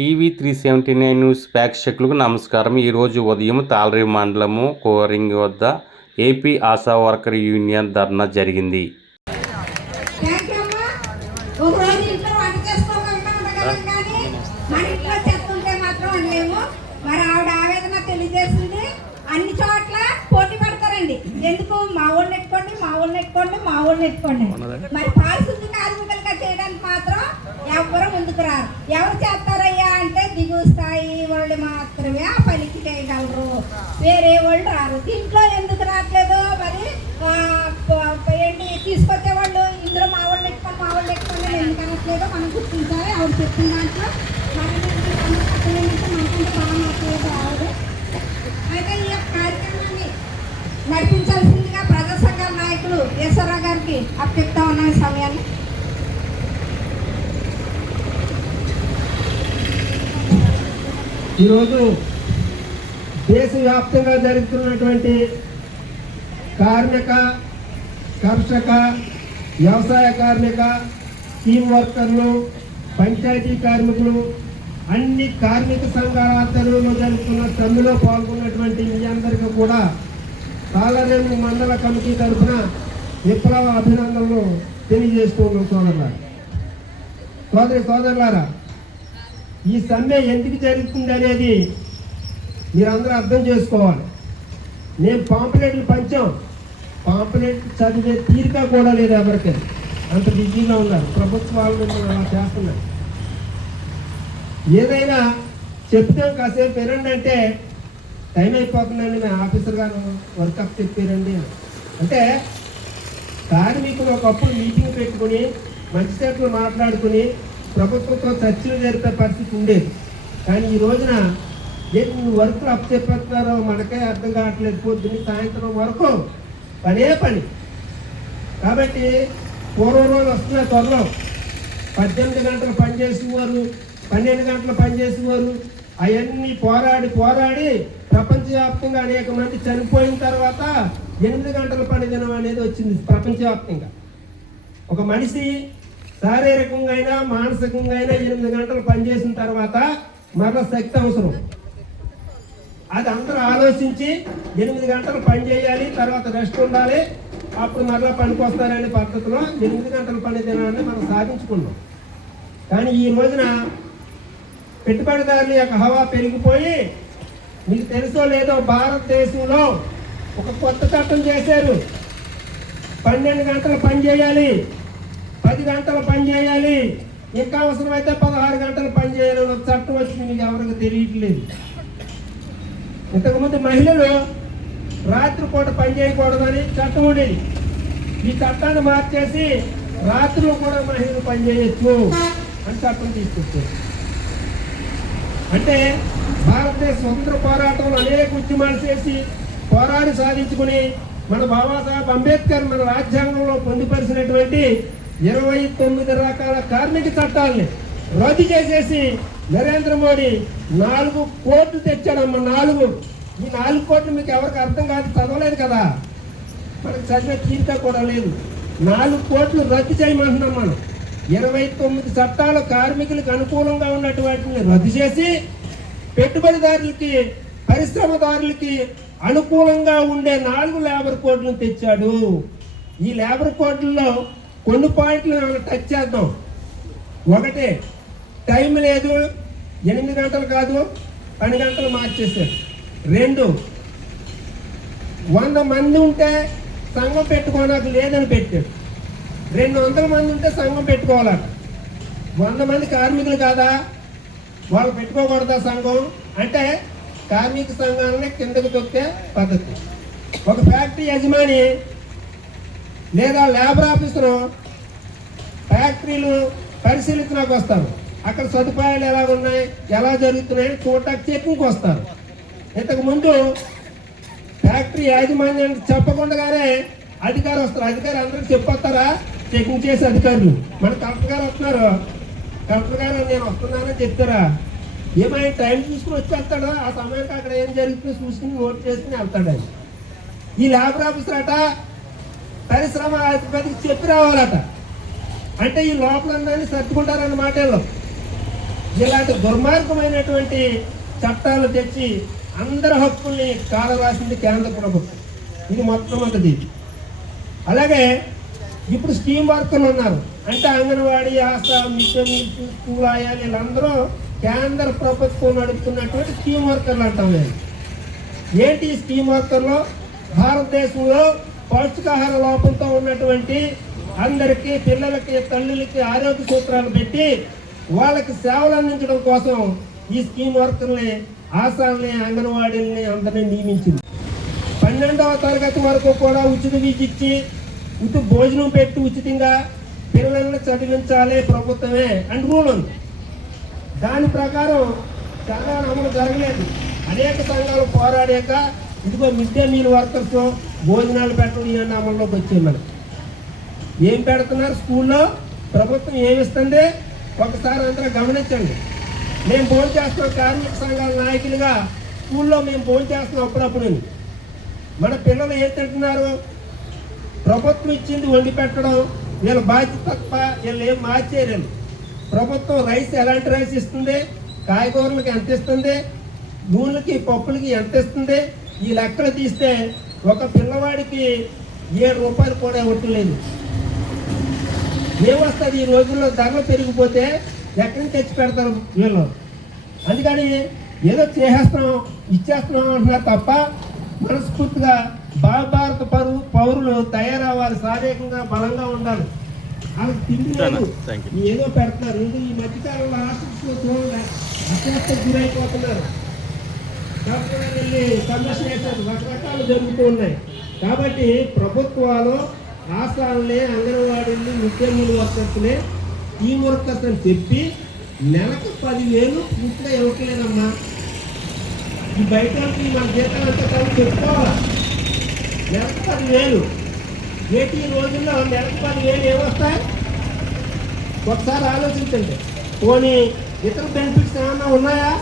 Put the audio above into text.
TV three seventy nine news ప్రేక్షకులకు నమస్కారం. ఈరోజు ఉదయం తాళరి మండలము కోరింగ్ వద్ద AP Asha worker union dharna జరిగింది. అన్ని చోట్ల పోటీ పడతారండి ఎందుకు మా ఊళ్ళో ఎట్టుకోండి మా ఊళ్ళో ఎట్టుకోండి మా ఊళ్ళో ఎట్టుకోండి మరి పారిశుద్ధ కార్మికులుగా చేయడానికి మాత్రం ఎవరు ముందుకు రారు. ఎవరు చేస్తారు అంటే దిగువ స్థాయి వాళ్ళు మాత్రమే ఆ పనికి చేయగలరు వేరే వాళ్ళు రారు. దీంట్లో ఎందుకు రావట్లేదు? మరి ఏంటి తీసుకొచ్చే వాళ్ళు ఇందులో మా వాళ్ళు ఎక్కువ మా వాళ్ళు ఎక్కువ ఎందుకు అనట్లేదో? మనం గుర్తించాలి. ఆవిడ చెప్పిన దాంట్లో మనకంటే బాగా ఆవిడ. అయితే ఈ యొక్క కార్యక్రమాన్ని నడిపించాల్సిందిగా ప్రజా సంఘాల నాయకులు ఈశ్వరరావు గారికి అప్పచెప్తా ఉన్నాం సమయాన్ని. ఈరోజు దేశవ్యాప్తంగా జరుగుతున్నటువంటి కార్మిక కర్షక వ్యవసాయ కార్మిక స్కీమ్ వర్కర్లు పంచాయతీ కార్మికులు అన్ని కార్మిక సంఘాల ఆధ్వర్యంలో జరుగుతున్న సమ్మెలో పాల్గొన్నటువంటి మీ అందరికీ కూడా పాలరేము మండల కమిటీ తరఫున విప్లవ అభినందనలు తెలియజేస్తున్నాం సోదరులారా. సోదరి సోదరులారా ఈ సమ్మె ఎందుకు జరుగుతుంది అనేది మీరందరూ అర్థం చేసుకోవాలి. నేను పాంప్లెట్లు పంచాం. పాంప్లెట్ చదివే తీరిక కూడా లేదు ఎవరికి. అంత బిజీగా ఉన్నారు. ప్రభుత్వాలు మిమ్మల్ని అలా చేస్తున్నారు. ఏదైనా చెప్తాం కాసేపు వినండి అంటే టైం అయిపోతుందండి మేము ఆఫీసర్ గారు. వర్క్ చెప్పారండి అంటే కార్మికులు ఒకప్పుడు మీటింగ్ పెట్టుకుని మంచి చెట్లు మాట్లాడుకుని ప్రభుత్వంతో చర్చలు జరిపే పరిస్థితి ఉండేది. కానీ ఈ రోజున ఎన్ని వర్కులు అప్ చెప్పేస్తున్నారో మనకే అర్థం కావట్లేదు పొద్దున్న సాయంత్రం వరకు. పనే పని. కాబట్టి పూర్వం రోజులు వస్తున్న త్వరలో. పద్దెనిమిది గంటలు పనిచేసేవారు పన్నెండు గంటలు పనిచేసేవారు అవన్నీ పోరాడి పోరాడి ప్రపంచవ్యాప్తంగా అనేక మంది చనిపోయిన తర్వాత ఎనిమిది గంటల పని దినం అనేది వచ్చింది ప్రపంచవ్యాప్తంగా. ఒక మనిషి శారీరకంగా అయినా మానసికంగా అయినా ఎనిమిది గంటలు పనిచేసిన తర్వాత మరల శక్తి అవసరం. అది అందరూ ఆలోచించి ఎనిమిది గంటలు పని చేయాలి తర్వాత రెస్ట్ ఉండాలి అప్పుడు మరలా పనికి వస్తారనే పద్ధతిలో ఎనిమిది గంటల పని దినాన్ని మనం సాధించుకున్నాం. కానీ ఈ రోజున పెట్టుబడిదారుల యొక్క హవా పెరిగిపోయి మీకు తెలుసో లేదో భారతదేశంలో ఒక కొత్త చట్టం చేశారు. పన్నెండు గంటలు పని చేయాలి పది గంటలు పని చేయాలి ఇంకా అవసరమైతే పదహారు గంటలు పని చేయాలి ఒక చట్టం వచ్చింది మీకు ఎవరికి తెలియట్లేదు. ఇంతకుముందు మహిళలు రాత్రిపూట పని చేయకూడదని చట్టం ఉండేది. ఈ చట్టాన్ని మార్చేసి రాత్రులు కూడా మహిళలు పని చేయొచ్చు అని చట్టం తీసుకొచ్చారు అంటే భారతదేశ స్వతంత్ర పోరాటంలో అనేక ఉద్యమాలు చేసి పోరాడి సాధించుకుని మన బాబాసాహెబ్ అంబేద్కర్ మన రాజ్యాంగంలో పొందుపరిచినటువంటి ఇరవై తొమ్మిది రకాల కార్మిక చట్టాలని రద్దు చేసేసి నరేంద్ర మోడీ నాలుగు కోట్లు తెచ్చాడమ్మ నాలుగు. ఈ నాలుగు కోట్లు మీకు ఎవరికి అర్థం కాదు చదవలేదు కదా. మనకు చదివే తీరిక కూడా లేదు. నాలుగు కోట్లు రద్దు చేయమంటున్నాం మనం ఇరవై తొమ్మిది చట్టాలు కార్మికులకు అనుకూలంగా ఉన్నటువంటి రద్దు చేసి పెట్టుబడిదారులకి పరిశ్రమదారులకి అనుకూలంగా ఉండే నాలుగు లేబర్ కోడ్లను తెచ్చాడు. ఈ లేబర్ కోడ్లలో కొన్ని పాయింట్లు మనం టచ్ చేద్దాం. ఒకటి టైం లేదు ఎనిమిది గంటలు కాదు పది గంటలు మార్చేశారు. రెండు వంద మంది ఉంటే సంఘం పెట్టుకోవడానికి లేదని పెట్టాడు రెండు వందల మంది ఉంటే సంఘం పెట్టుకోవాలట వంద మంది కార్మికులు కాదా? వాళ్ళు పెట్టుకోకూడదా సంఘం? అంటే కార్మిక సంఘాలని కిందకు తొక్కే పద్ధతి. ఒక ఫ్యాక్టరీ యజమాని లేదా లేబర్ ఆఫీసరు ఫ్యాక్టరీలు పరిశీలించడానికి వస్తారు. అక్కడ సదుపాయాలు ఎలా ఉన్నాయి ఎలా జరుగుతున్నాయి? చూడటానికి చెక్కింగ్కి వస్తారు. ఇంతకు ముందు ఫ్యాక్టరీ యాజమాన్యానికి చెప్పకుండానే అధికారి వస్తారు. అధికారి అందరికి చెప్పొస్తారా? చెకింగ్ చేసే అధికారులు. మన కలెక్టర్ గారు వస్తున్నారు. కలెక్టర్ గారు నేను వస్తున్నానని చెప్తారా? ఏమైనా టైం చూసుకుని వచ్చేస్తాడో ఆ సమయానికి అక్కడ ఏం జరుగుతుందో చూసుకుని ఓట్ చేసుకుని వెళ్తాడు? ఆయన ఈ లేబర్ ఆఫీసర్ అట పరిశ్రమ అధిపతికి చెప్పి రావాలట. అంటే ఈ లోపల ఉందని సర్దుకుంటారన్నమాట వీళ్ళు ఇలాంటి దుర్మార్గమైనటువంటి చట్టాలు తెచ్చి అందరి హక్కుల్ని కాలరాసింది కేంద్ర ప్రభుత్వం. ఇది మొట్టమొదటిది. అలాగే ఇప్పుడు స్కీమ్ వర్కర్లు ఉన్నారు. అంటే అంగన్వాడీ ఆశ మిషన్ స్కూల్ ఆయా వీళ్ళందరూ కేంద్ర ప్రభుత్వం నడుపుతున్నటువంటి స్కీమ్ వర్కర్లు అంటాం నేను ఏంటి స్కీమ్ వర్కర్లు? భారతదేశంలో పౌష్టికాహార లోపంతో ఉన్నటువంటి అందరికీ పిల్లలకి తల్లులకి ఆరోగ్య సూత్రాలు పెట్టి వాళ్ళకి సేవలు అందించడం కోసం ఈ స్కీమ్ వర్కర్ని ఆశాలని అంగన్వాడీలని అందరినీ నియమించింది. పన్నెండవ తరగతి వరకు కూడా ఉచిత విద్య ఇచ్చి ఉచిత భోజనం పెట్టి ఉచితంగా పిల్లల్ని చదివించాలి ప్రభుత్వమే అని రూల్ ఉంది. దాని ప్రకారం చాలా అమలు జరగలేదు. అనేక సంఘాలు పోరాడాక ఇదిగో మిడ్ డే మీల్ వర్కర్స్ భోజనాలు పెట్టడం ఇవన్నీ అమల్లోకి వచ్చాయి మనం ఏం పెడుతున్నారు? స్కూల్లో ప్రభుత్వం ఏమిస్తుంది ఒకసారి అందరూ గమనించండి. మేము భోజనం చేస్తున్నాం కార్మిక సంఘాల నాయకులుగా స్కూల్లో మేము భోజనం చేస్తున్నాం అప్పుడప్పుడు మన పిల్లలు ఏం తింటున్నారు? ప్రభుత్వం ఇచ్చింది వండి పెట్టడం వీళ్ళ బాధ్యత తప్ప వీళ్ళు ఏం మార్చేరు ప్రభుత్వం రైస్ ఎలాంటి రైస్ ఇస్తుంది? కాయగూరలకు ఎంత ఇస్తుంది? నూనెలకి పప్పులకి ఎంత ఇస్తుంది? ఈ లెక్కలు తీస్తే ఒక పిల్లవాడికి ఏడు రూపాయలు కూడా ఇవ్వట్లేదు. ఏమొస్తుంది ఈ రోజుల్లో ధరలు పెరిగిపోతే ఎక్కడి నుంచి తెచ్చి పెడతారు వీళ్ళు? అందుకని ఏదో చేసేస్తున్నాం ఇచ్చేస్తున్నాం అంటున్నారు తప్ప మనస్ఫూర్తిగా భారత పౌరు పౌరులు తయారవ్వాలి శారీరకంగా బలంగా ఉండాలి. వాళ్ళకి తిండి లేదు. ఏదో పెడుతున్నారు. ఈ మధ్యకాలంలో హాస్పిటల్స్లో చూడండి. అత్యాస్తకు గురైపోతున్నారు. డాక్టర్ గారు వెళ్ళి రకరకాలు జరుగుతూ ఉన్నాయి. కాబట్టి ప్రభుత్వాలు ఆశాలని అంగన్వాడీలు ముఖ్యములు వర్కర్స్ని ఈ వర్కర్స్ అని చెప్పి నెలకు పదివేలు పూర్తిగా ఇవ్వట్లేదమ్మా. ఈ బయట మన జీతం జీతాలంతా కలిసి చెప్పుకోవాలా? నెలకు పదివేలు. నేటి రోజుల్లో నెలకు పదివేలు ఏమొస్తాయి ఒకసారి ఆలోచించండి. పోనీ ఇతర బెనిఫిట్స్ ఏమన్నా ఉన్నాయా?